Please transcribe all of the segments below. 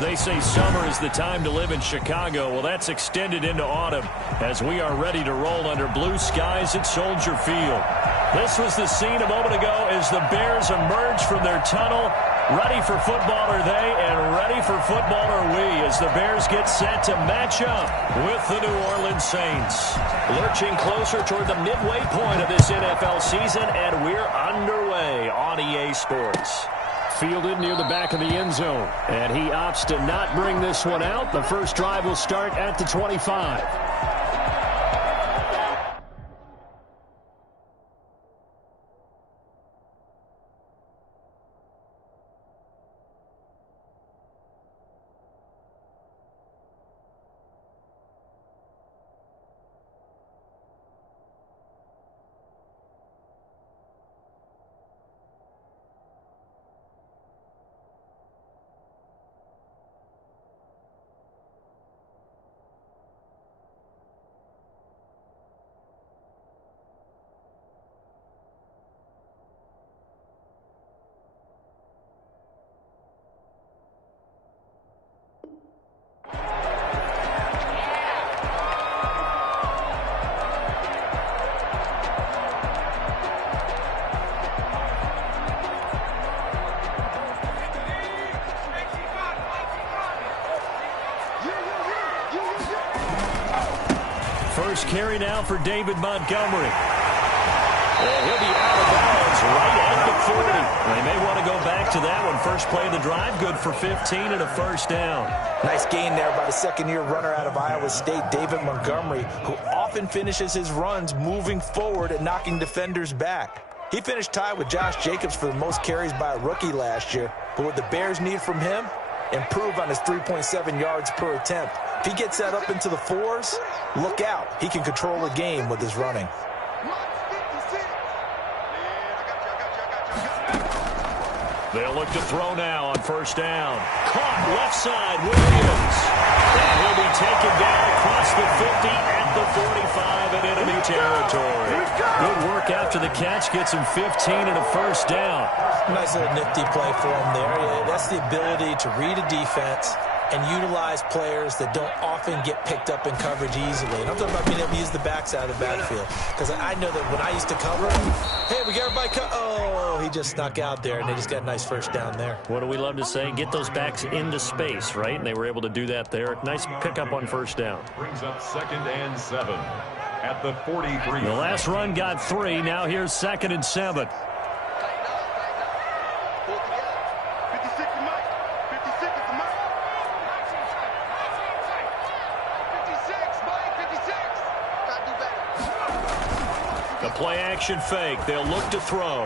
They say summer is the time to live in Chicago. Well, that's extended into autumn as we are ready to roll under blue skies at Soldier Field. This was the scene a moment ago as the Bears emerged from their tunnel. Ready for football are they, and ready for football are we as the Bears get set to match up with the New Orleans Saints. Lurching closer toward the midway point of this NFL season, and we're underway on EA Sports. Fielded near the back of the end zone, and he opts to not bring this one out. The first drive will start at the 25. First carry now for David Montgomery. And he'll be out of bounds right at the 40. They may want to go back to that one. First play of the drive, good for 15 and a first down. Nice gain there by the second-year runner out of Iowa State, David Montgomery, who often finishes his runs moving forward and knocking defenders back. He finished tied with Josh Jacobs for the most carries by a rookie last year. But what the Bears need from him, improve on his 3.7 yards per attempt. If he gets that up into the 4s, look out. He can control the game with his running. They'll look to throw now on first down. Caught left side, Williams. And he'll be taken down across the 50 at the 45 in enemy territory. Good work after the catch. Gets him 15 and a first down. Nice little nifty play for him there. That's the ability to read a defense and utilize players that don't often get picked up in coverage easily. And I'm talking about being able to use the backside of the backfield. Because I know that when I used to cover, hey, we got everybody oh, he just snuck out there, and they just got a nice first down there. What do we love to say? Get those backs into space, right? And they were able to do that there. Nice pickup on first down. Brings up 2nd and 7 at the 43. The last run got 3. Now here's 2nd and 7. Play action fake. They'll look to throw.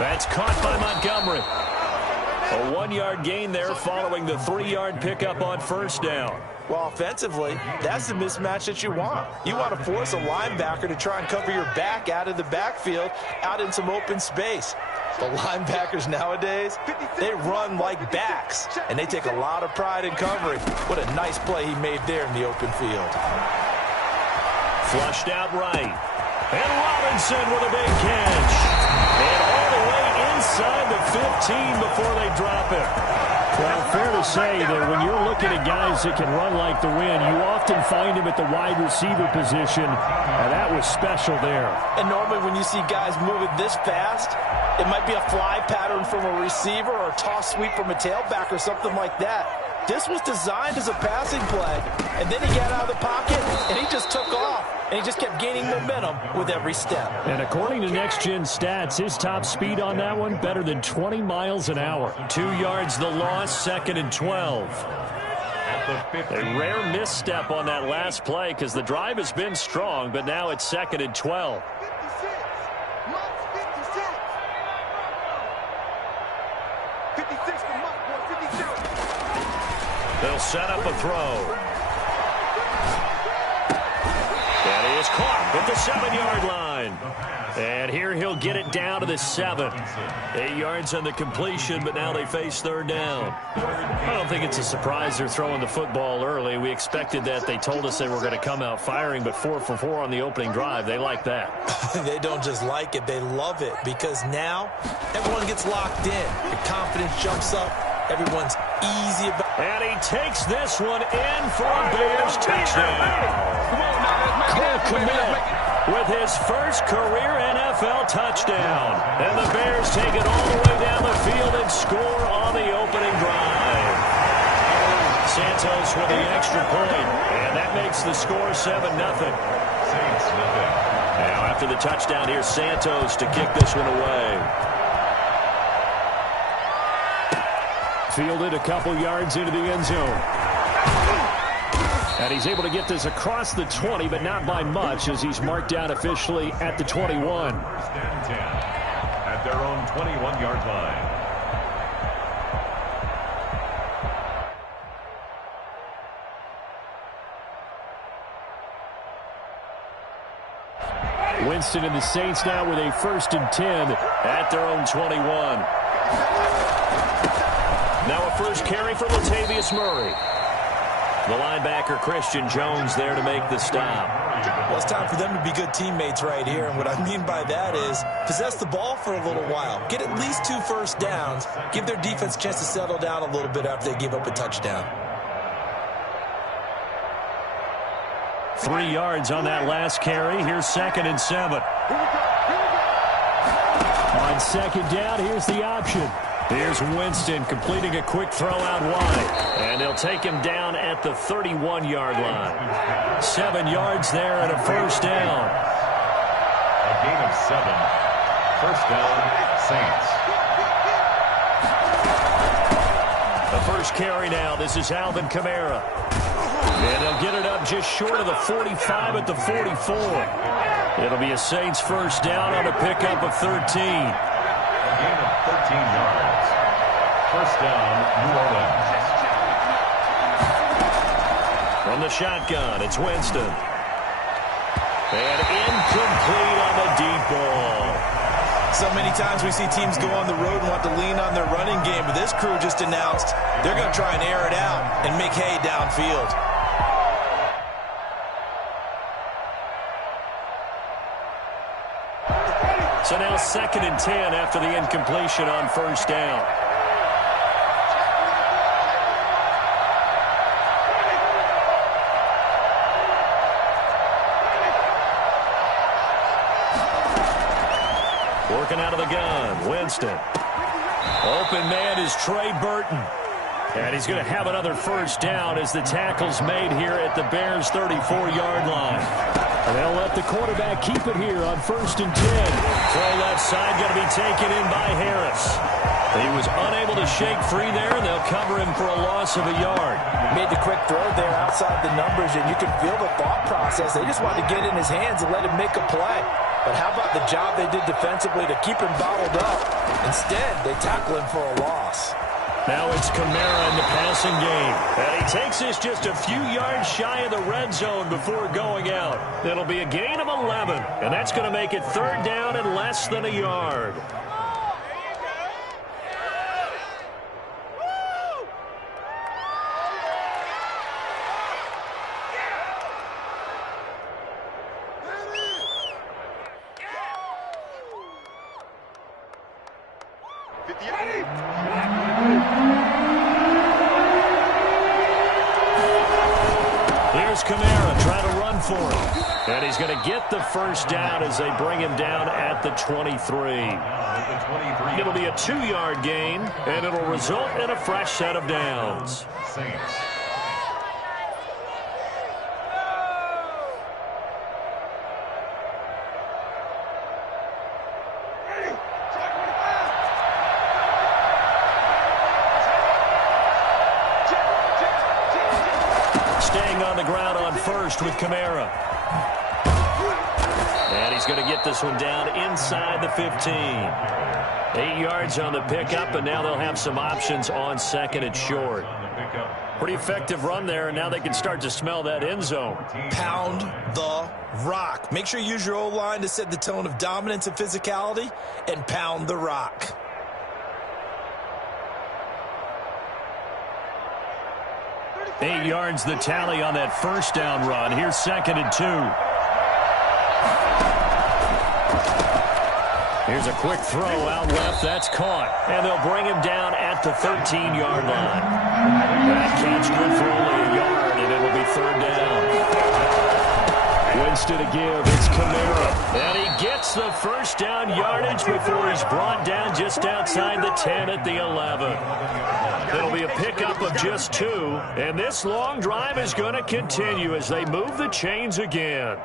That's caught by Montgomery. A 1-yard gain there following the 3-yard pickup on first down. Well, offensively, that's the mismatch that you want. You want to force a linebacker to try and cover your back out of the backfield, out in some open space. The linebackers nowadays, they run like backs, and they take a lot of pride in covering. What a nice play he made there in the open field. Flushed out right. And Robinson with a big catch. And all the way inside the 15 before they drop it. Well, fair to say that when you're looking at guys that can run like the wind, you often find him at the wide receiver position. And that was special there. And normally when you see guys moving this fast, it might be a fly pattern from a receiver or a toss sweep from a tailback or something like that. This was designed as a passing play, and then he got out of the pocket, and he just took off. And he just kept gaining momentum with every step. And according to Next Gen Stats, his top speed on that one, better than 20 miles an hour. 2 yards the loss, 2nd and 12. A rare misstep on that last play because the drive has been strong, but now it's 2nd and 12. They'll set up a throw. And he is caught at the 7-yard line. And here he'll get it down to the 7. 8 yards on the completion, but now they face third down. I don't think it's a surprise they're throwing the football early. We expected that. They told us they were going to come out firing, but 4 for 4 on the opening drive. They like that. They don't just like it, they love it, because now everyone gets locked in. Your confidence jumps up. Everyone's easy. And he takes this one in for a Bears touchdown. Cole Kmet with his first career NFL touchdown. And the Bears take it all the way down the field and score on the opening drive. Santos with the extra point, and that makes the score 7-0. Saints nothing. Now after the touchdown, here's Santos to kick this one away. Fielded a couple yards into the end zone. And he's able to get this across the 20, but not by much, as he's marked down officially at the 21. First and 10 at their own 21-yard line. Winston and the Saints now with a 1st and 10 at their own 21. Now a first carry for Latavius Murray. The linebacker Christian Jones there to make the stop. Well, it's time for them to be good teammates right here. And what I mean by that is possess the ball for a little while. Get at least 2 first downs. Give their defense a chance to settle down a little bit after they give up a touchdown. 3 yards on that last carry. Here's 2nd and 7. On 2nd down, here's the option. Here's Winston completing a quick throw out wide. And they'll take him down at the 31-yard line. 7 yards there and a first down. A gain of 7. First down, Saints. The first carry now. This is Alvin Kamara. And they'll get it up just short of the 45 at the 44. It'll be a Saints first down on a pickup of 13. A gain of 13 yards. First down, New Orleans. From the shotgun, it's Winston. And incomplete on the deep ball. So many times we see teams go on the road and want to lean on their running game, but this crew just announced they're going to try and air it out and make hay downfield. So now 2nd and 10 after the incompletion on first down. Working out of the gun, Winston. Open man is Trey Burton. And he's going to have another first down as the tackle's made here at the Bears' 34-yard line. And they'll let the quarterback keep it here on 1st and 10. Throw left side going to be taken in by Harris. He was unable to shake free there, and they'll cover him for a loss of a yard. Made the quick throw there outside the numbers, and you can feel the thought process. They just wanted to get in his hands and let him make a play. But how about the job they did defensively to keep him bottled up? Instead, they tackle him for a loss. Now it's Kamara in the passing game. And he takes this just a few yards shy of the red zone before going out. It'll be a gain of 11, and that's going to make it 3rd down and less than a yard. Here's Kamara trying to run for him. And he's going to get the first down as they bring him down at the 23. It'll be a 2-yard gain, and it'll result in a fresh set of downs. Saints. Staying on the ground on first with Kamara. And he's going to get this one down inside the 15. 8 yards on the pickup, and now they'll have some options on 2nd and short. Pretty effective run there, and now they can start to smell that end zone. Pound the rock. Make sure you use your O-line to set the tone of dominance and physicality, and pound the rock. Eight yards the tally on that first down run. Here's 2nd and 2. Here's a quick throw out left. That's caught. And they'll bring him down at the 13-yard line. That catch good for only a yard, and it'll be third down. Winston to give. It's Kamara. And he gets the first down yardage before he's brought down just outside the 10 at the 11. It'll be a pickup of just 2. And this long drive is going to continue as they move the chains again.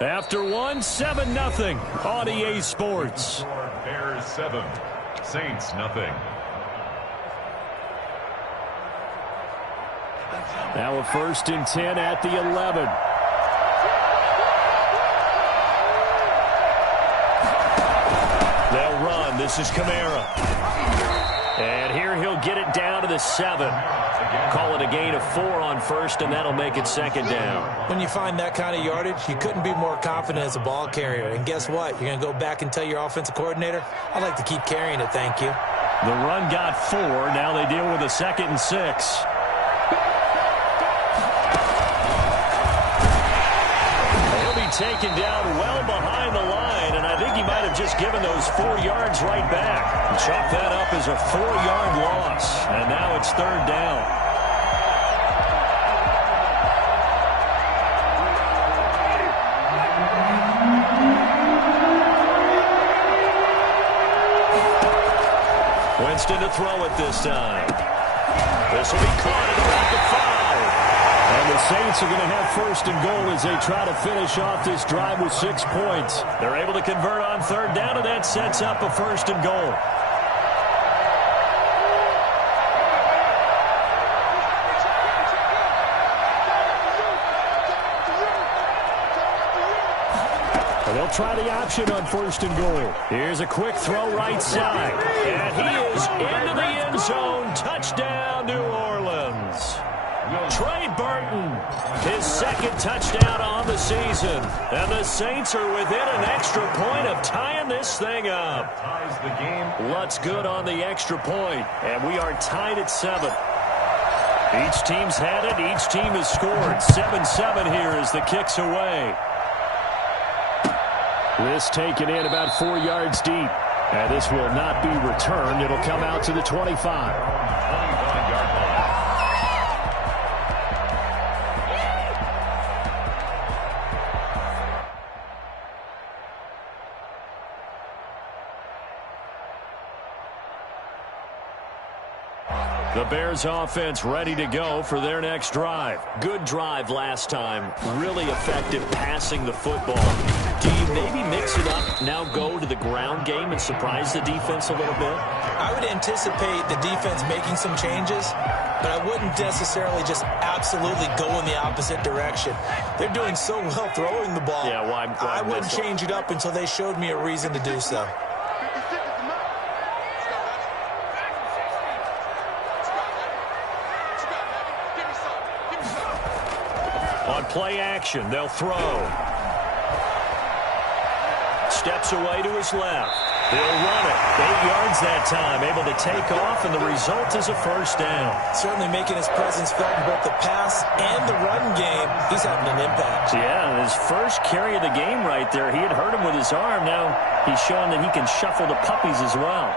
After 7-0 on EA Sports. Bears 7, Saints nothing. Now a 1st and 10 at the 11. They'll run. This is Kamara. And here he'll get it down to the 7. Call it a gain of 4 on 1st, and that'll make it 2nd down. When you find that kind of yardage, you couldn't be more confident as a ball carrier. And guess what? You're going to go back and tell your offensive coordinator, I'd like to keep carrying it, thank you. The run got 4. Now they deal with a 2nd and 6. He'll be taken down well behind the line, and I think he might have just given those 4 yards right back. Chalk that up as a 4-yard loss, and now it's 3rd down. Winston to throw it this time. This will be caught at about the 5. And the Saints are going to have 1st and goal as they try to finish off this drive with 6 points. They're able to convert on 3rd down, and that sets up a 1st and goal. They'll try the option on 1st and goal. Here's a quick throw right side. And he is into the end zone. Touchdown, New Orleans. Trey Burton, his 2nd touchdown on the season. And the Saints are within an extra point of tying this thing up. Ties the game. Lutz good on the extra point. And we are tied at 7. Each team's had it. Each team has scored. 7-7 here as the kick's away. This taken in about 4 yards deep. And this will not be returned. It'll come out to the 25. 25-yard line. The Bears offense ready to go for their next drive. Good drive last time. Really effective passing the football. Do you maybe mix it up, now go to the ground game and surprise the defense a little bit? I would anticipate the defense making some changes, but I wouldn't necessarily just absolutely go in the opposite direction. They're doing so well throwing the ball. Yeah, why I wouldn't change it up until they showed me a reason to do so. On play action, they'll throw. Steps away to his left. They'll run it. 8 yards that time, able to take off, and the result is a 1st down. Certainly making his presence felt in both the pass and the run game. He's having an impact. Yeah, his first carry of the game right there, he had hurt him with his arm. Now he's showing that he can shuffle the puppies as well.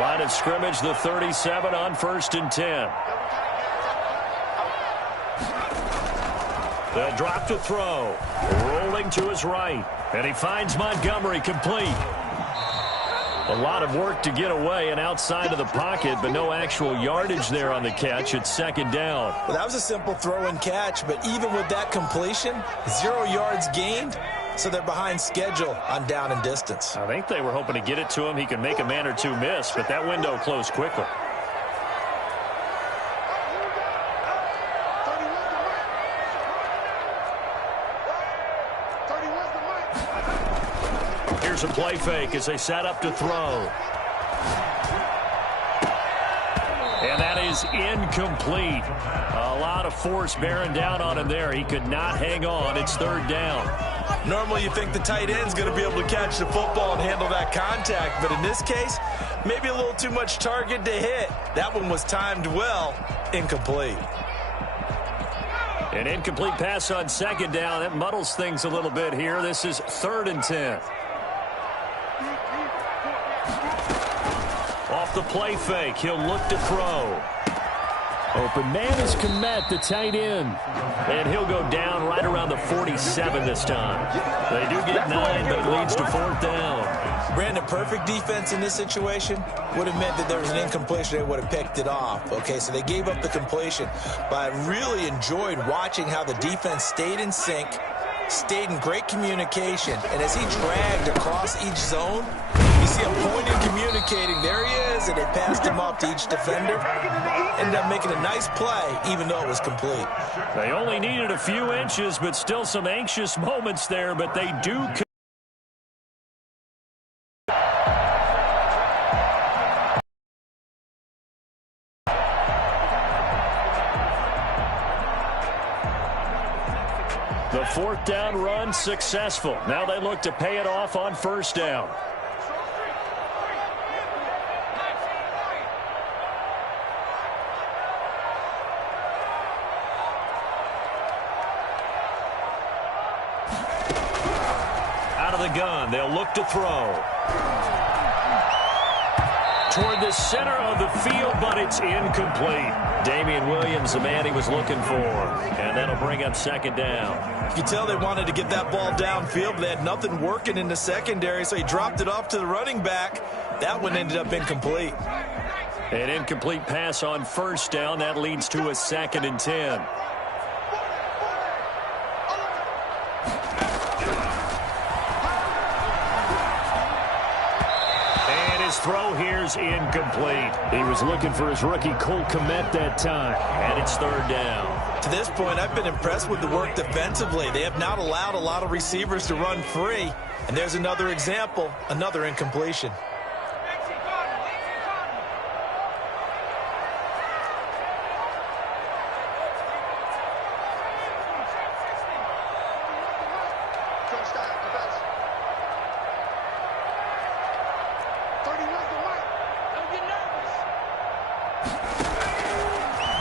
Line of scrimmage, the 37 on 1st and 10. They'll drop to throw. Rolling to his right. And he finds Montgomery complete. A lot of work to get away and outside of the pocket, but no actual yardage there on the catch. It's 2nd down. Well, that was a simple throw and catch, but even with that completion, 0 yards gained, so they're behind schedule on down and distance. I think they were hoping to get it to him. He could make a man or two miss, but that window closed quickly. Here's a play fake as they set up to throw. And that is incomplete. A lot of force bearing down on him there. He could not hang on. It's 3rd down. Normally you think the tight end's going to be able to catch the football and handle that contact, but in this case, maybe a little too much target to hit. That one was timed well, incomplete. An incomplete pass on second down. That muddles things a little bit here. This is 3rd and 10. Off the play fake, he'll look to throw. Open man is Kmet, the tight end. And he'll go down right around the 47 this time. They do get 9, but it leads to 4th down. Brandon, perfect defense in this situation would have meant that there was an incompletion. They would have picked it off. Okay, so they gave up the completion. But I really enjoyed watching how the defense stayed in sync, stayed in great communication. And as he dragged across each zone, you see him pointing, communicating. There he is, and they passed him off to each defender. Ended up making a nice play, even though it was complete. They only needed a few inches, but still some anxious moments there, but they do. The 4th down run successful. Now they look to pay it off on 1st down. Out of the gun, they'll look to throw. Toward the center of the field, but it's incomplete. Damian Williams, the man he was looking for. And that'll bring up 2nd down. You can tell they wanted to get that ball downfield, but they had nothing working in the secondary, so he dropped it off to the running back. That one ended up incomplete. An incomplete pass on 1st down. That leads to a 2nd and 10. Throw here's incomplete. He was looking for his rookie Cole Kmet that time, and it's 3rd down. To this point, I've been impressed with the work defensively. They have not allowed a lot of receivers to run free, and there's another example, another incompletion.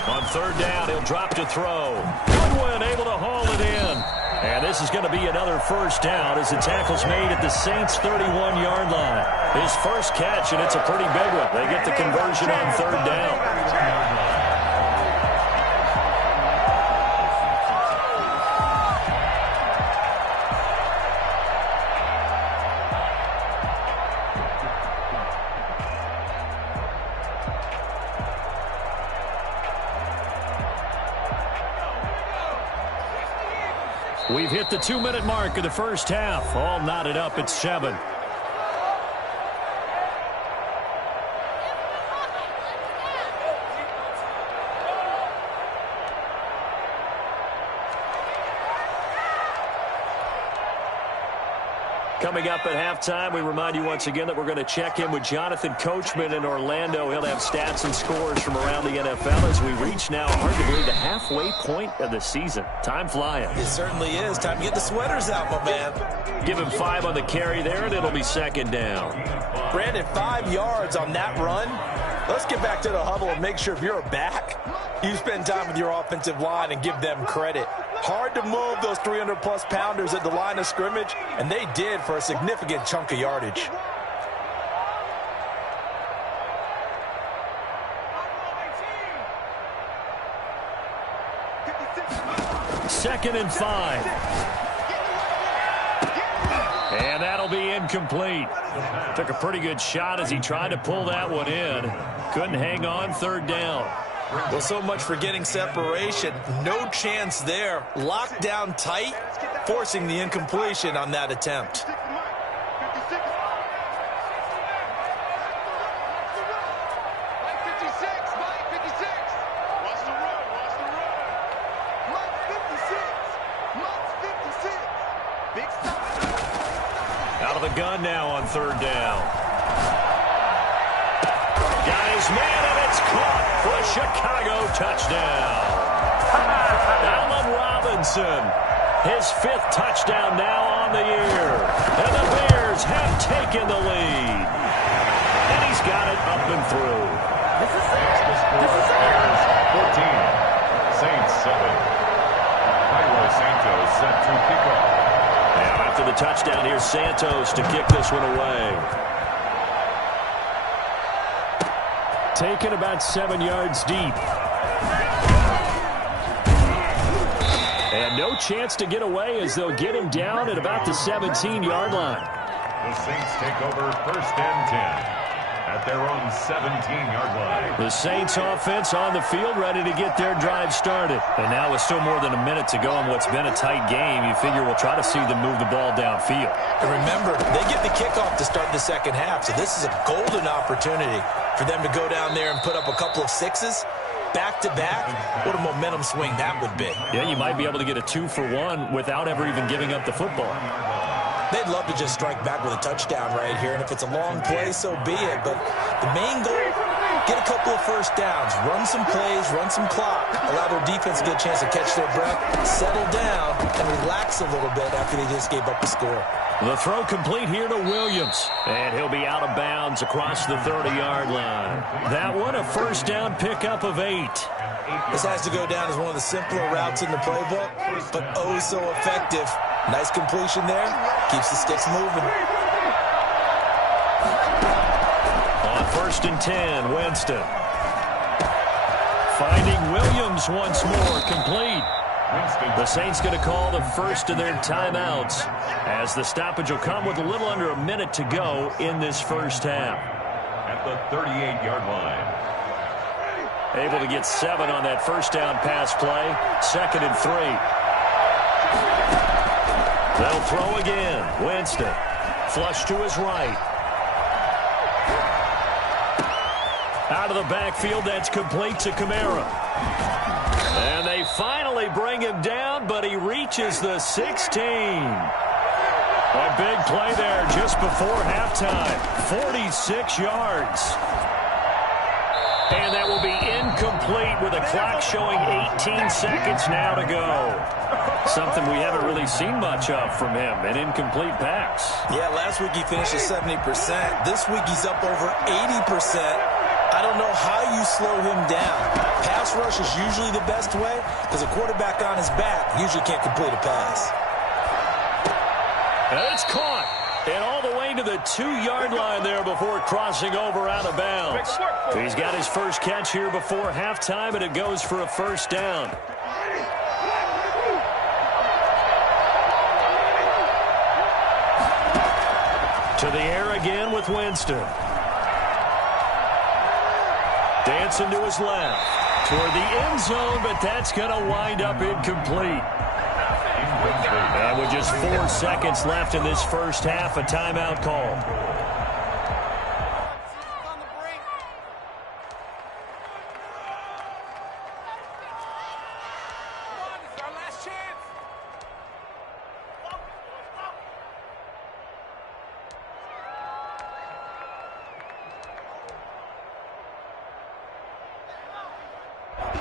On 3rd down, he'll drop to throw. Goodwin able to haul it in. And this is going to be another 1st down as the tackle's made at the Saints' 31-yard line. His first catch, and it's a pretty big one. They get the conversion on 3rd down. We've hit the 2-minute mark of the first half. All knotted up at 7. Coming up at halftime, we remind you once again that we're going to check in with Jonathan Coachman in Orlando. He'll have stats and scores from around the NFL as we reach now, hard to believe, the halfway point of the season. Time flying. It certainly is. Time to get the sweaters out, my man. Give him 5 on the carry there, and it'll be 2nd down. Brandon, 5 yards on that run. Let's get back to the huddle and make sure if you're back, you spend time with your offensive line and give them credit. Hard to move those 300-plus pounders at the line of scrimmage, and they did for a significant chunk of yardage. Second and 5. And that'll be incomplete. Took a pretty good shot as he tried to pull that one in. Couldn't hang on. 3rd down. Well, so much for getting separation. No chance there. Locked down tight, forcing the incompletion on that attempt. Out of the gun now on 3rd down. Got his man, and it's caught for a Chicago touchdown. Allen Robinson His 5th touchdown now on the year. And the Bears have taken the lead. And he's got it up and through. This is Bears 14, Saints 7. Cairo Santos set to kick off. Now after the touchdown, here's Santos to kick this one away. Taken about 7 yards deep. And no chance to get away as they'll get him down at about the 17-yard line. The Saints take over 1st and 10 at their own 17-yard line. The Saints offense on the field ready to get their drive started. And now with still more than a minute to go in what's been a tight game, you figure we'll try to see them move the ball downfield. And remember, they get the kickoff to start the second half, so this is a golden opportunity for them to go down there and put up a couple of sixes. Back-to-back, what a momentum swing that would be. Yeah, you might be able to get a 2-for-1 without ever even giving up the football. They'd love to just strike back with a touchdown right here, and if it's a long play, so be it. But the main goal, get a couple of first downs, run some plays, run some clock, allow their defense to get a chance to catch their breath, settle down, and relax a little bit after they just gave up the score. The throw complete here to Williams, and he'll be out of bounds across the 30-yard line. That one, a first down pickup of 8. This has to go down as one of the simpler routes in the playbook, but oh so effective. Nice completion there. Keeps the sticks moving. On 1st and 10, Winston. Finding Williams once more, complete. The Saints going to call the first of their timeouts as the stoppage will come with a little under a minute to go in this first half. At the 38-yard line. Able to get 7 on that first down pass play. 2nd and 3. They'll throw again. Winston. Flush to his right. Out of the backfield, that's complete to Kamara. And they finally bring him down, but he reaches the 16. A big play there just before halftime. 46 yards. And that will be incomplete with a clock showing 18 seconds now to go. Something we haven't really seen much of from him, an incomplete pass. Yeah, last week he finished at 70%. This week he's up over 80%. I don't know how you slow him down. Pass rush is usually the best way because a quarterback on his back usually can't complete a pass. And it's caught. And all the way to the 2-yard line there before crossing over out of bounds. He's got his first catch here before halftime, and it goes for a first down. To the air again with Winston. Dancing to his left. Toward the end zone, but that's going to wind up incomplete. And with just 4 seconds left in this first half, a timeout call.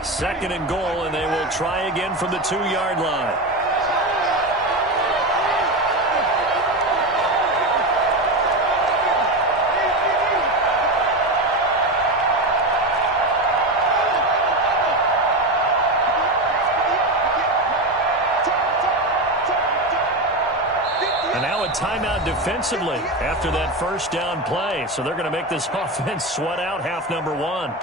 Second and goal, and they will try again from the 2-yard line. And now a timeout defensively after that first down play. So they're going to make this offense sweat out half number 1.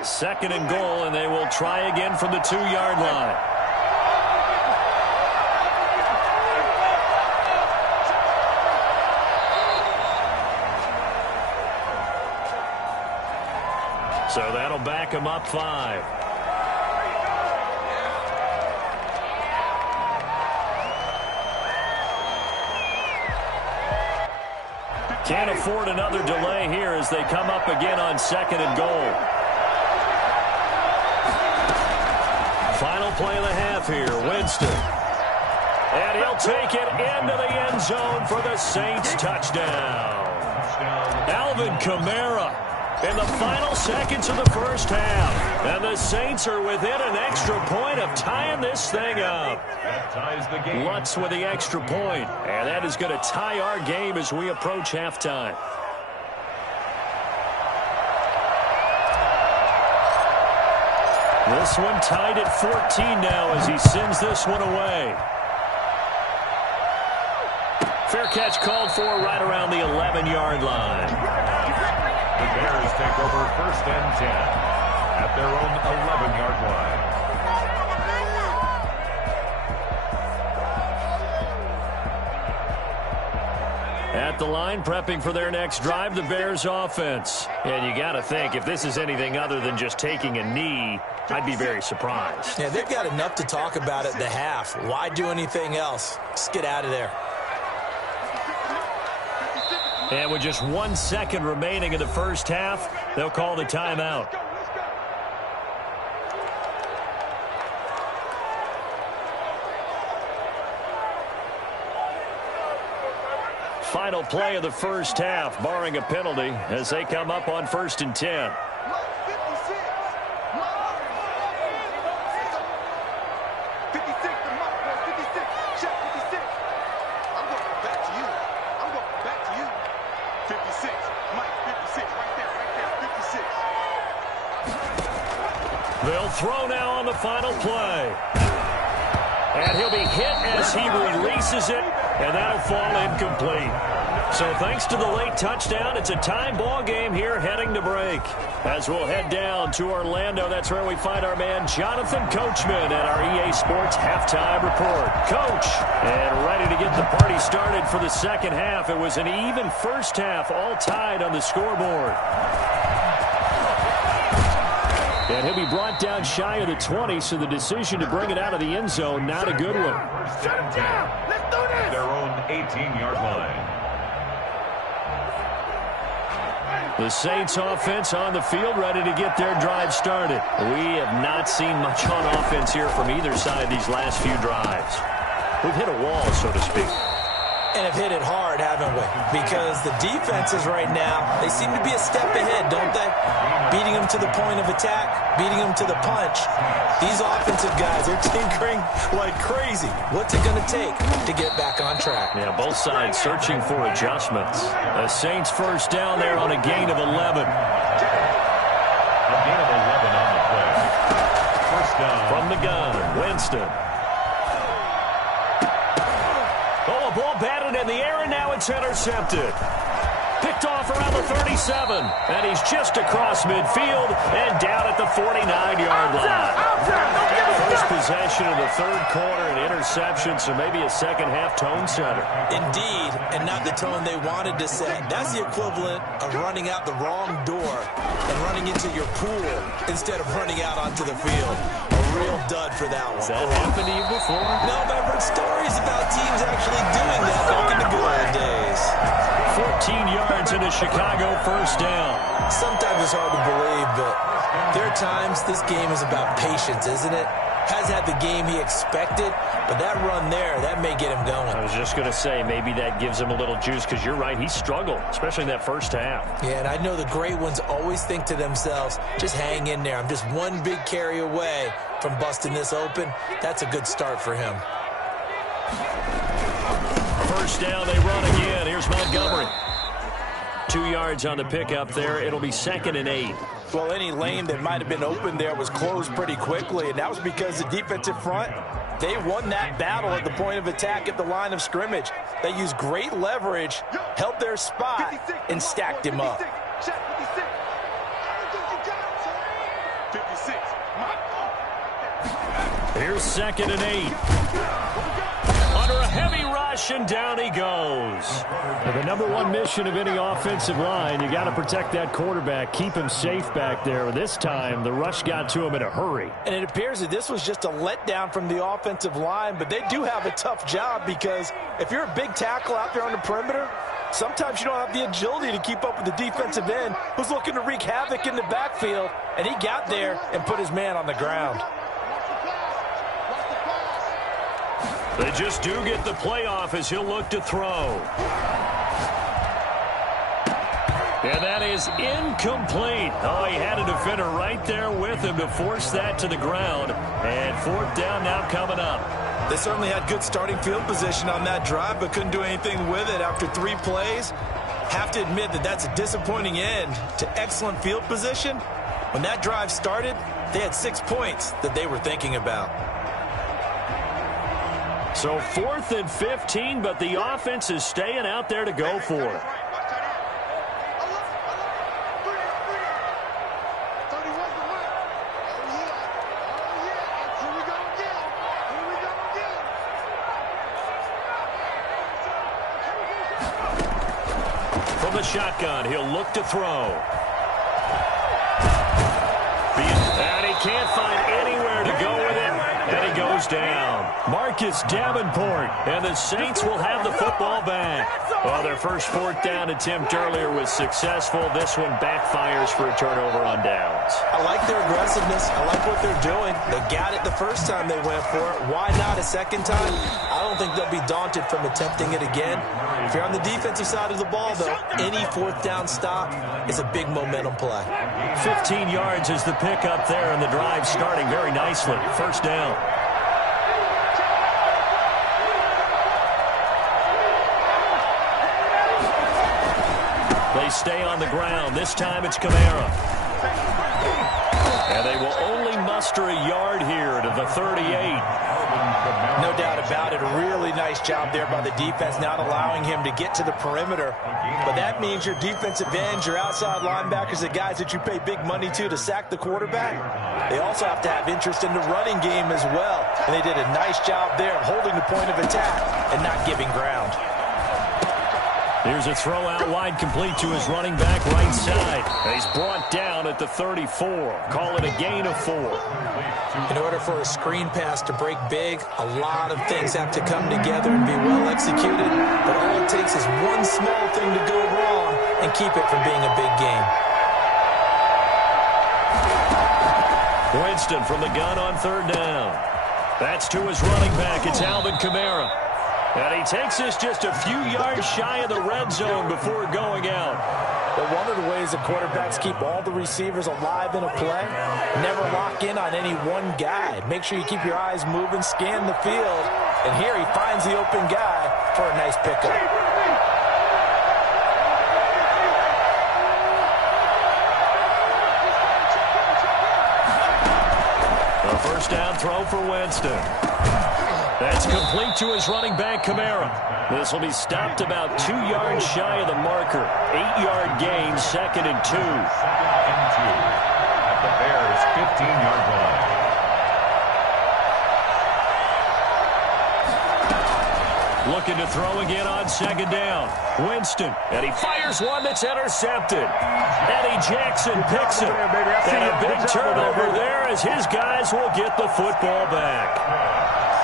Second and goal, and they will try again from the 2-yard line. So that'll back them up 5. Can't afford another delay here as they come up again on 2nd and goal. Final play of the half here, Winston. And he'll take it into the end zone for the Saints touchdown. Alvin Kamara in the final seconds of the first half. And the Saints are within an extra point of tying this thing up. That ties the game. Lutz with the extra point. And that is going to tie our game as we approach halftime. This one tied at 14 now as he sends this one away. Fair catch called for right around the 11-yard line. The Bears take over 1st and 10 at their own 11-yard line. At the line, prepping for their next drive, the Bears offense. And you got to think, if this is anything other than just taking a knee, I'd be very surprised. Yeah, they've got enough to talk about at the half. Why do anything else? Just get out of there. And with just 1 second remaining in the first half, they'll call the timeout. Final play of the first half, barring a penalty, as they come up on 1st and 10. They'll throw now on the final play. And he'll be hit as he releases it, and that'll fall incomplete. So thanks to the late touchdown, it's a tie ball game here heading to break. As we'll head down to Orlando, that's where we find our man Jonathan Coachman at our EA Sports Halftime Report. Coach, and ready to get the party started for the second half. It was an even first half, all tied on the scoreboard. And he'll be brought down shy of the 20, so the decision to bring it out of the end zone, not a good one. Shut him down. Let's do this. Their own 18-yard line. The Saints offense on the field, ready to get their drive started. We have not seen much on offense here from either side these last few drives. We've hit a wall, so to speak. And have hit it hard, haven't we? Because the defenses right now, they seem to be a step ahead, don't they? Beating them to the point of attack, beating them to the punch. These offensive guys are tinkering like crazy. What's it going to take to get back on track? Yeah, both sides searching for adjustments. The Saints first down there on a gain of 11. A gain of 11 on the play. First down. From the gun, Winston. Oh, a ball batted in the air, and now it's intercepted. Picked off around the 37, and he's just across midfield and down at the 49-yard line. First possession of the third quarter, an interception, so maybe a second-half tone setter. Indeed, and not the tone they wanted to set. That's the equivalent of running out the wrong door and running into your pool instead of running out onto the field. A real dud for that one. Has that happened to you before? No, but I've heard stories about teams actually doing that back in the good old days. 14 yards into Chicago, first down. Sometimes it's hard to believe, but there are times this game is about patience, isn't it? Has had the game he expected, but that run there, that may get him going. I was just going to say, maybe that gives him a little juice, because you're right, he struggled, especially in that first half. Yeah, and I know the great ones always think to themselves, just hang in there. I'm just one big carry away from busting this open. That's a good start for him. First down, they run again. Here's Montgomery. 2 yards on the pickup there. It'll be 2nd and 8. Well, any lane that might have been open there was closed pretty quickly, and that was because the defensive front, they won that battle at the point of attack at the line of scrimmage. They used great leverage, held their spot, and stacked him up. Here's 2nd and 8. Under a heavy rush, and down he goes. Well, the number one mission of any offensive line, you got to protect that quarterback, keep him safe back there. This time, the rush got to him in a hurry. And it appears that this was just a letdown from the offensive line, but they do have a tough job, because if you're a big tackle out there on the perimeter, Sometimes you don't have the agility to keep up with the defensive end who's looking to wreak havoc in the backfield, and he got there and put his man on the ground. They just do get the playoff as he'll look to throw. And that is incomplete. Oh, he had a defender right there with him to force that to the ground. And 4th down now coming up. They certainly had good starting field position on that drive, but couldn't do anything with it after 3 plays. Have to admit that that's a disappointing end to excellent field position. When that drive started, they had 6 points that they were thinking about. So 4th and 15, but the offense is staying out there to go for it. From the shotgun, he'll look to throw. And he can't find anywhere to go with it. And he goes down. Marcus Davenport. And the Saints will have the football back. Well, their first 4th down attempt earlier was successful. This one backfires for a turnover on downs. I like their aggressiveness. I like what they're doing. They got it the first time they went for it. Why not a second time? I don't think they'll be daunted from attempting it again. If you're on the defensive side of the ball, though, any 4th down stop is a big momentum play. 15 yards is the pickup there, and the drive starting very nicely. First down. They stay on the ground. This time it's Kamara. And they will only muster a yard here to the 38. No doubt about it. A really nice job there by the defense, not allowing him to get to the perimeter. But that means your defensive ends, your outside linebackers, the guys that you pay big money to sack the quarterback, they also have to have interest in the running game as well. And they did a nice job there of holding the point of attack and not giving ground. Here's a throw out wide, complete to his running back right side. He's brought down at the 34. Call it a gain of 4. In order for a screen pass to break big, a lot of things have to come together and be well executed. But all it takes is one small thing to go wrong and keep it from being a big game. Winston from the gun on 3rd down. That's to his running back. It's Alvin Kamara. And he takes this just a few yards shy of the red zone before going out. But one of the ways the quarterbacks keep all the receivers alive in a play, never lock in on any one guy. Make sure you keep your eyes moving, scan the field. And here he finds the open guy for a nice pickup. A first down throw for Winston. That's complete to his running back, Kamara. This will be stopped about 2 yards shy of the marker. 8-yard gain, 2nd and 2. 2nd and 2 at the Bears' 15-yard line. Looking to throw again on 2nd down. Winston, and he fires one that's intercepted. Eddie Jackson picks it. And a big turnover there as his guys will get the football back.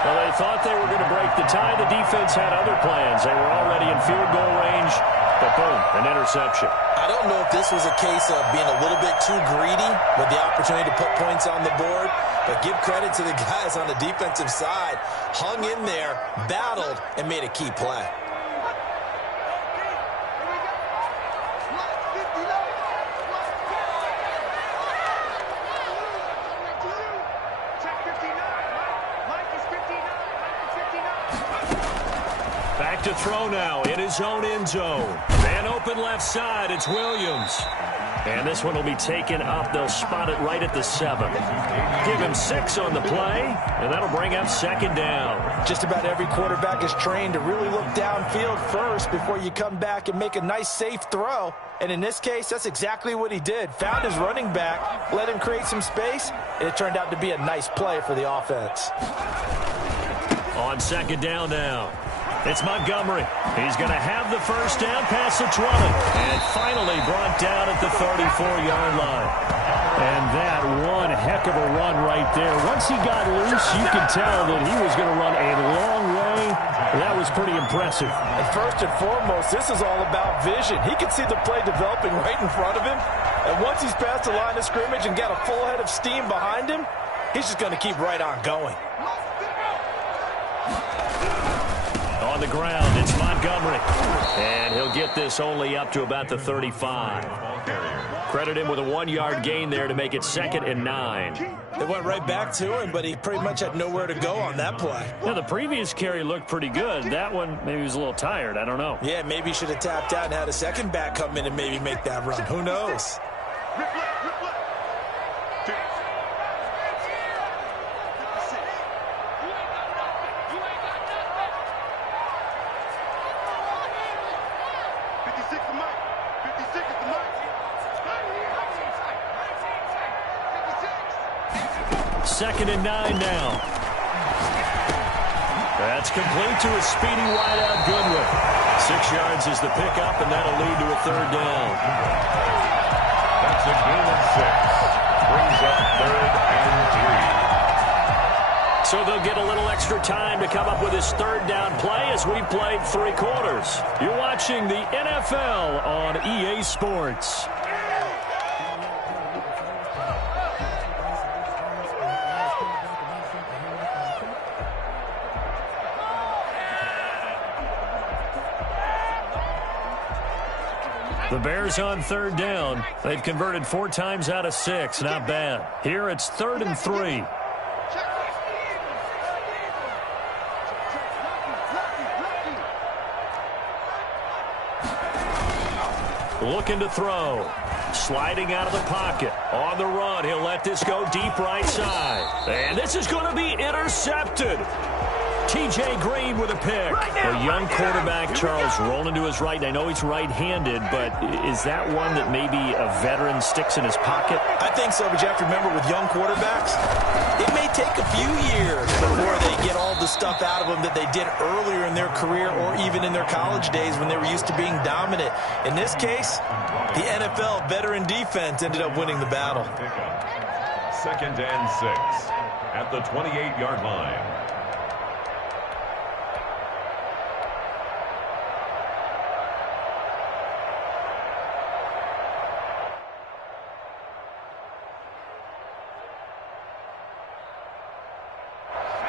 Well, they thought they were going to break the tie. The defense had other plans. They were already in field goal range, but boom, an interception. I don't know if this was a case of being a little bit too greedy with the opportunity to put points on the board, but give credit to the guys on the defensive side. Hung in there, battled, and made a key play. Back to throw now in his own end zone. Man open left side, it's Williams. And this one will be taken up. They'll spot it right at the 7. Give him 6 on the play, and that'll bring up 2nd down. Just about every quarterback is trained to really look downfield first before you come back and make a nice, safe throw. And in this case, that's exactly what he did. Found his running back, let him create some space, and it turned out to be a nice play for the offense. On 2nd down now. It's Montgomery. He's going to have the first down past the 20. And finally brought down at the 34-yard line. And that one heck of a run right there. Once he got loose, you could tell that he was going to run a long way That was pretty impressive. And first and foremost, this is all about vision. He can see the play developing right in front of him. And once he's past the line of scrimmage and got a full head of steam behind him, he's just going to keep right on going. On the ground, it's Montgomery. And he'll get this only up to about the 35. Credit him with a 1-yard gain there to make it 2nd and 9. They went right back to him, but he pretty much had nowhere to go on that play. Yeah, the previous carry looked pretty good. That one, maybe he was a little tired. I don't know. Yeah, maybe he should have tapped out and had a second back come in and maybe make that run. Who knows? Second and 9 now. That's complete to a speedy wideout Goodwin. 6 yards is the pickup, and that'll lead to a 3rd down. That's a gain of 6. Brings up 3rd and 3. So they'll get a little extra time to come up with his 3rd down play as we played 3 quarters. You're watching the NFL on EA Sports. The Bears on 3rd down. They've converted 4 times out of 6. Not bad. Here it's 3rd and 3. Looking to throw. Sliding out of the pocket. On the run. He'll let this go deep right side. And this is going to be intercepted. T.J. Green with a pick. A young quarterback, Charles, rolling to his right. I know he's right-handed, but is that one that maybe a veteran sticks in his pocket? I think so, but you have to remember with young quarterbacks, it may take a few years before they get all the stuff out of them that they did earlier in their career or even in their college days when they were used to being dominant. In this case, the NFL veteran defense ended up winning the battle. 2nd and 6 at the 28-yard line.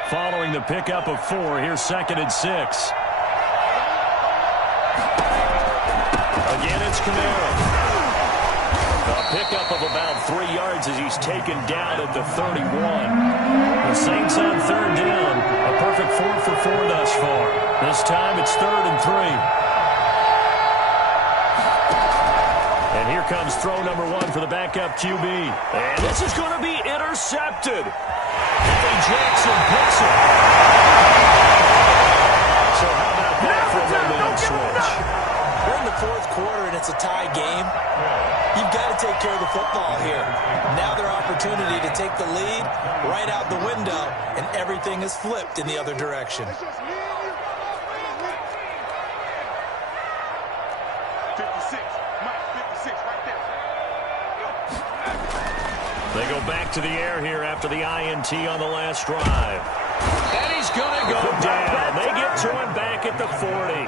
Following the pickup of 4, here's 2nd and 6. Again, it's Kamara. A pickup of about 3 yards as he's taken down at the 31. The Saints on 3rd down. A perfect 4 for 4 thus far. This time it's 3rd and 3. And here comes throw number 1 for the backup QB. And this is going to be intercepted. Eddie Jackson picks it. So how about that for a momentum switch? We're in the 4th quarter and it's a tie game. You've got to take care of the football here. Now their opportunity to take the lead right out the window, and everything is flipped in the other direction. 56, Mike, 56 right there. They go back to the air here after the INT on the last drive. And he's going to go down. They get to him back at the 40.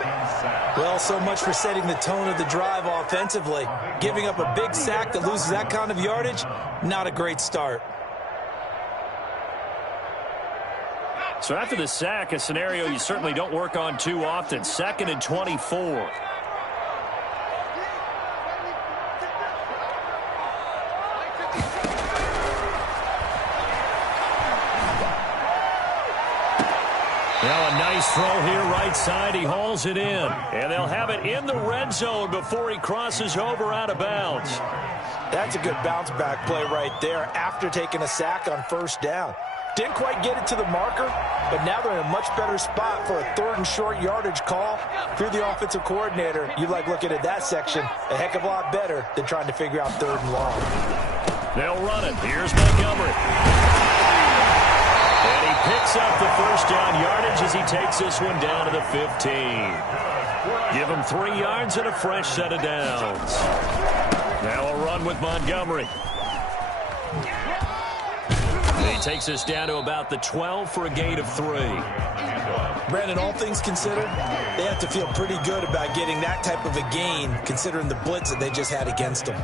Well, so much for setting the tone of the drive offensively. Giving up a big sack that loses that kind of yardage, not a great start. So after the sack, a scenario you certainly don't work on too often. 2nd and 24. Now a nice throw here right side. He hauls it in. And they'll have it in the red zone before he crosses over out of bounds. That's a good bounce back play right there after taking a sack on 1st down. Didn't quite get it to the marker, but now they're in a much better spot for a 3rd and short yardage call. If you're the offensive coordinator, you like looking at that section a heck of a lot better than trying to figure out 3rd and long. They'll run it. Here's Montgomery. And he picks up the 1st down yardage as he takes this one down to the 15. Give him 3 yards and a fresh set of downs. Now a run with Montgomery. He he takes us down to about the 12 for a gain of 3. Brandon, all things considered, they have to feel pretty good about getting that type of a gain, considering the blitz that they just had against them.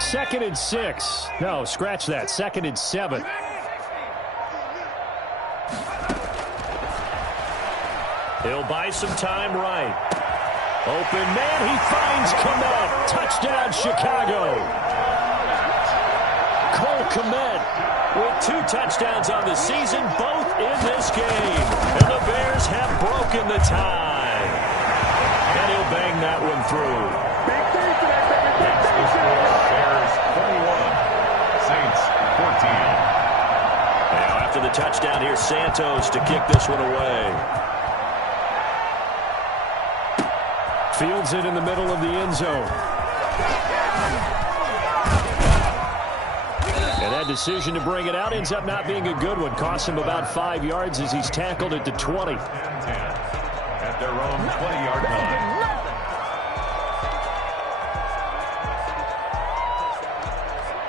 Second and 6. No, scratch that. Second and 7. He'll buy some time right. Open man. He finds Kmet. Touchdown, Chicago. Cole Kmet with 2 touchdowns on the season, both in this game. And the Bears have broken the tie. And he'll bang that one through. Bears 41, Saints 14. Now after the touchdown, here's Santos to kick this one away. Fields it in the middle of the end zone. And that decision to bring it out ends up not being a good one. Costs him about 5 yards as he's tackled at the 20. 10 at their own 20-yard line.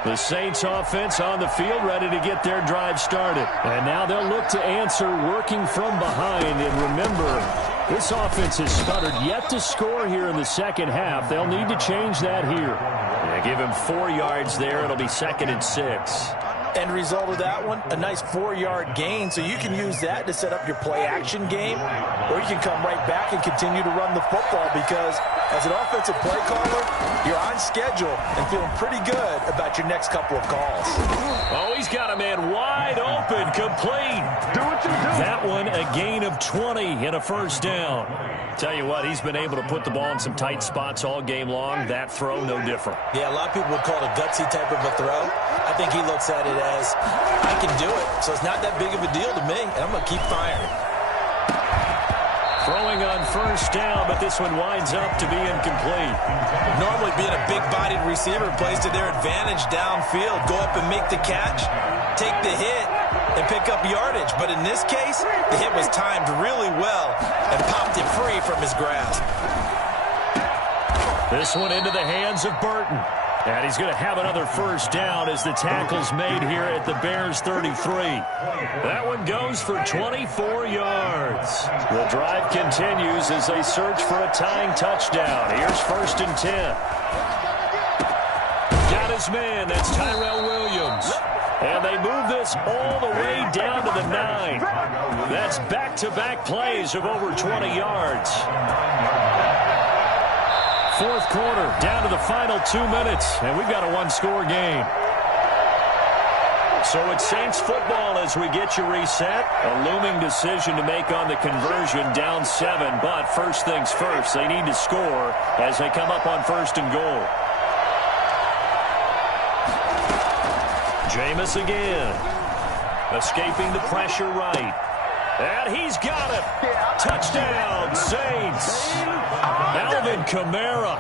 The Saints offense on the field, ready to get their drive started. And now they'll look to answer working from behind. And remember, this offense has stuttered yet to score here in the second half. They'll need to change that here. They give him 4 yards there. It'll be 2nd and 6. End result of that one, a nice 4-yard gain, so you can use that to set up your play-action game, or you can come right back and continue to run the football because as an offensive play caller, you're on schedule and feeling pretty good about your next couple of calls. Oh, he's got a man wide open, complete. Do what you do. That one, a gain of 20 and a first down. Tell you what, he's been able to put the ball in some tight spots all game long. That throw, no different. Yeah, a lot of people would call it a gutsy type of a throw. I think he looks at it as, I can do it, so it's not that big of a deal to me, and I'm going to keep firing. Throwing on first down, but this one winds up to be incomplete. Normally being a big-bodied receiver plays to their advantage downfield. Go up and make the catch, take the hit, and pick up yardage. But in this case, the hit was timed really well and popped it free from his grasp. This one into the hands of Burton. And he's going to have another first down as the tackle's made here at the Bears 33. That one goes for 24 yards. The drive continues as they search for a tying touchdown. Here's 1st and 10. Got his man. That's Tyrell Williams. And they move this all the way down to the 9. That's back-to-back plays of over 20 yards. 4th quarter, down to the final 2 minutes, and we've got a 1-score game. So it's Saints football as we get you reset. A looming decision to make on the conversion, down 7, but first things first, they need to score as they come up on 1st and goal. Jameis again, escaping the pressure right. And he's got it. Touchdown, Saints. Alvin Kamara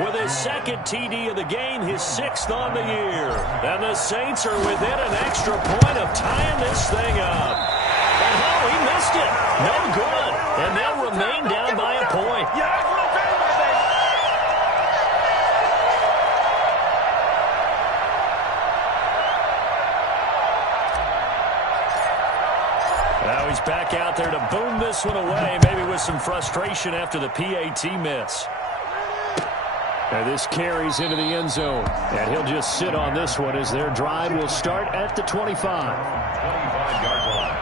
with his 2nd TD of the game, his 6th on the year. And the Saints are within an extra point of tying this thing up. And oh, he missed it. No good. And they'll remain down by a point. Now he's back out there to boom this one away, maybe with some frustration after the PAT miss. And this carries into the end zone. And he'll just sit on this one as their drive will start at the 25. 25-yard line.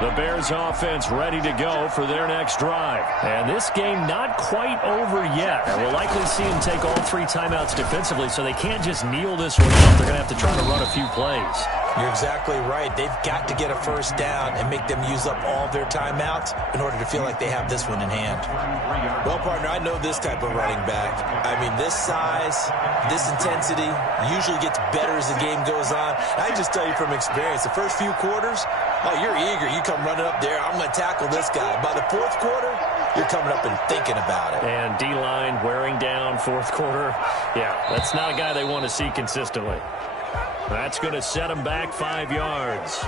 The Bears offense ready to go for their next drive. And this game not quite over yet. And we'll likely see them take all 3 timeouts defensively, so they can't just kneel this one out. They're going to have to try to run a few plays. You're exactly right. They've got to get a first down and make them use up all their timeouts in order to feel like they have this one in hand. Well, partner, I know this type of running back. I mean, this size, this intensity usually gets better as the game goes on. I just tell you from experience, the first few quarters, oh, you're eager. You come running up there, I'm going to tackle this guy. By the 4th quarter, you're coming up and thinking about it. And D-line wearing down fourth quarter. Yeah, that's not a guy they want to see consistently. That's going to set him back 5 yards.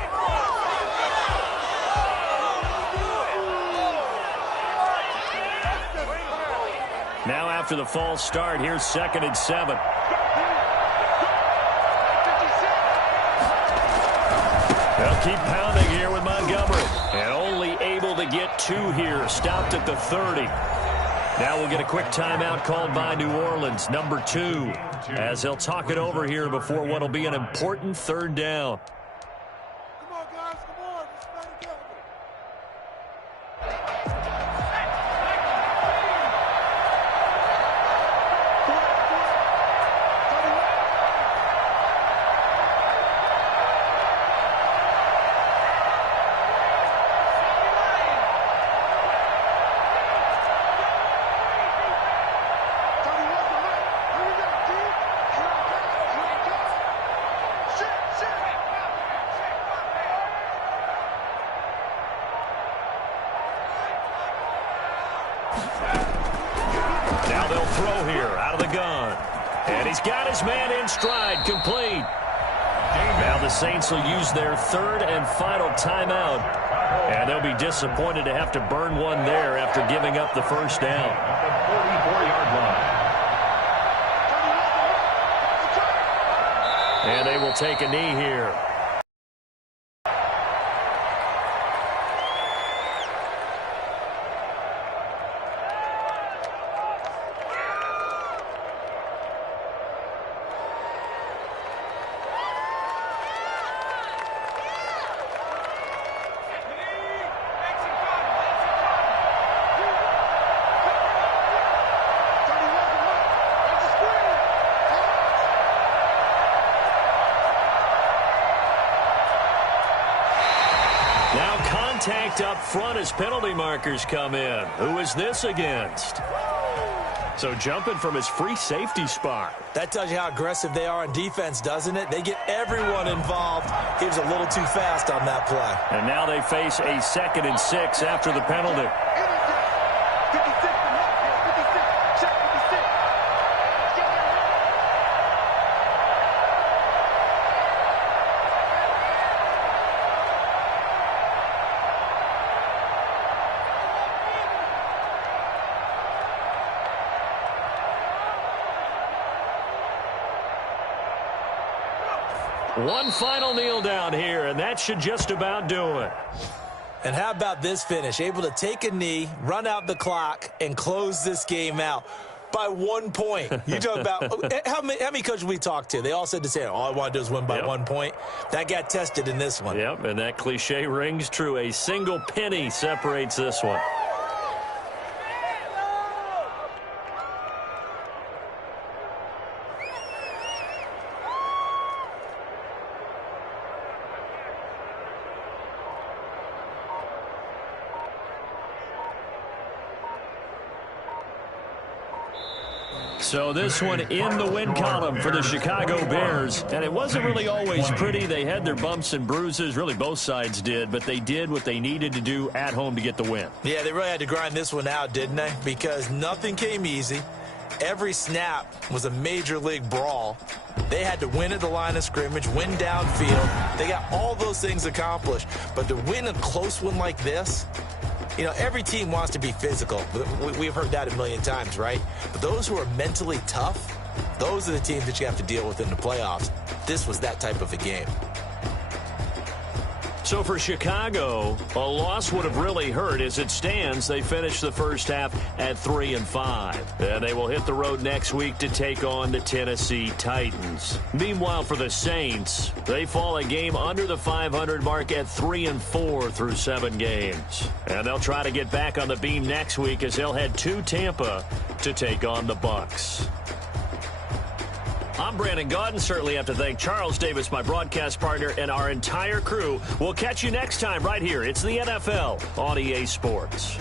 Now after the false start, here's 2nd and 7. They'll keep pounding here with Montgomery. And only able to get 2 here. Stopped at the 30. Now we'll get a quick timeout called by New Orleans, number 2, as they'll talk it over here before what will be an important 3rd down. Come on, guys, come on. Let's play together. Now they'll throw here out of the gun. And he's got his man in stride, complete. Now the Saints will use their 3rd and final timeout. And they'll be disappointed to have to burn one there after giving up the first down. At the 44-yard line. And they will take a knee here. Contact up front as penalty markers come in. Who is this against? So jumping from his free safety spot. That tells you how aggressive they are on defense, doesn't it? They get everyone involved. He was a little too fast on that play. And now they face a 2nd and 6 after the penalty. One final kneel down here, and that should just about do it. And how about this finish? Able to take a knee, run out the clock, and close this game out by 1 point. You talk about how many coaches we talked to? They all said the same. All I want to do is win by 1 point. That got tested in this one. Yep, and that cliche rings true. A single penny separates this one. So this one in the win column for the Chicago Bears. And it wasn't really always pretty. They had their bumps and bruises. Really, both sides did. But they did what they needed to do at home to get the win. Yeah, they really had to grind this one out, didn't they? Because nothing came easy. Every snap was a major league brawl. They had to win at the line of scrimmage, win downfield. They got all those things accomplished. But to win a close one like this, you know, every team wants to be physical. We've heard that a million times, right? But those who are mentally tough, those are the teams that you have to deal with in the playoffs. This was that type of a game. So for Chicago, a loss would have really hurt. As it stands, they finished the first half at 3-5. And they will hit the road next week to take on the Tennessee Titans. Meanwhile, for the Saints, they fall a game under the 500 mark at 3-4 through 7 games. And they'll try to get back on the beam next week as they'll head to Tampa to take on the Bucs. I'm Brandon Gaudin. Certainly have to thank Charles Davis, my broadcast partner, and our entire crew. We'll catch you next time right here. It's the NFL on EA Sports.